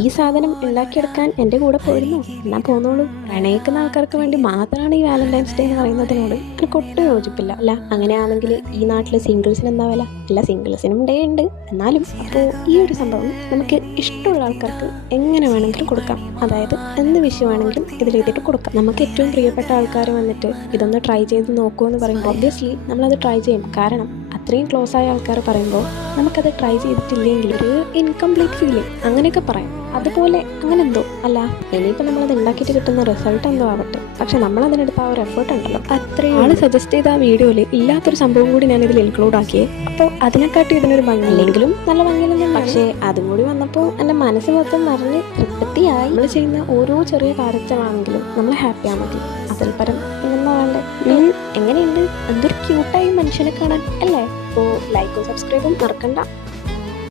ഈ സാധനം ഉണ്ടാക്കിയെടുക്കാൻ എൻ്റെ കൂടെ പോയിരുന്നു. എന്നാൽ പോന്നോളൂ. പ്രണയിക്കുന്ന ആൾക്കാർക്ക് വേണ്ടി മാത്രമാണ് ഈ വാലന്റൈൻസ് ഡേ എന്ന് പറയുന്നതിനോട് എനിക്ക് ഒട്ടും യോജിപ്പില്ല. അല്ല, അങ്ങനെയാണെങ്കിൽ ഈ നാട്ടിൽ സിംഗിൾസിന് എന്താ വില? അല്ല, സിംഗിൾസിനും ഡേ ഉണ്ട്. എന്നാലും അപ്പോൾ ഈ ഒരു സംഭവം നമുക്ക് ഇഷ്ടമുള്ള ആൾക്കാർക്ക് എങ്ങനെ വേണമെങ്കിലും കൊടുക്കാം. അതായത് എന്ത് വിഷയം വേണമെങ്കിലും ഇതിലെഴുതിയിട്ട് കൊടുക്കാം. നമുക്ക് ഏറ്റവും പ്രിയപ്പെട്ട ആൾക്കാർ വന്നിട്ട് ഇതൊന്ന് ട്രൈ ചെയ്ത് നോക്കൂ എന്ന് പറയുമ്പോൾ ഒബ്വിയസ്ലി നമ്മളത് ട്രൈ ചെയ്യും. കാരണം അത്രയും ക്ലോസ് ആയ ആൾക്കാർ പറയുമ്പോൾ നമുക്കത് ട്രൈ ചെയ്തിട്ടില്ലെങ്കിൽ ഒരു ഇൻകംപ്ലീറ്റ് ഫീലിംഗ് അങ്ങനെയൊക്കെ പറയാം. അതുപോലെ അങ്ങനെ എന്തോ അല്ല, ഇനിയിപ്പോൾ നമ്മളത് ഉണ്ടാക്കിയിട്ട് കിട്ടുന്ന റിസൾട്ട് എന്തോ ആവട്ടെ, പക്ഷെ നമ്മളതിനെടുത്ത ആ ഒരു എഫേർട്ട് ഉണ്ടല്ലോ, അത്രയും ആൾ സജസ്റ്റ് ചെയ്ത ആ വീഡിയോയിൽ ഇല്ലാത്തൊരു സംഭവം കൂടി ഞാൻ ഇതിൽ ഇൻക്ലൂഡ് ആക്കിയേ. അപ്പോൾ അതിനെക്കാട്ടി ഇതിനൊരു ഭംഗി, അല്ലെങ്കിലും നല്ല ഭംഗിയിലൊന്നും. പക്ഷേ അതും കൂടി വന്നപ്പോൾ എൻ്റെ മനസ്സ് മൊത്തം നിറഞ്ഞ് തൃപ്തിയായി. നമ്മൾ ചെയ്യുന്ന ഓരോ ചെറിയ കാര്യങ്ങളാണെങ്കിലും നമ്മൾ ഹാപ്പിയാ മതി. അതിൽ പരം ഇന്നെന്നാ വേണ്ടേ? എങ്ങനെയുണ്ട്? എന്തൊരു ക്യൂട്ടായി മനുഷ്യനെ കാണാൻ അല്ലേ? അപ്പോൾ ലൈക്കും സബ്സ്ക്രൈബും മറക്കണ്ട.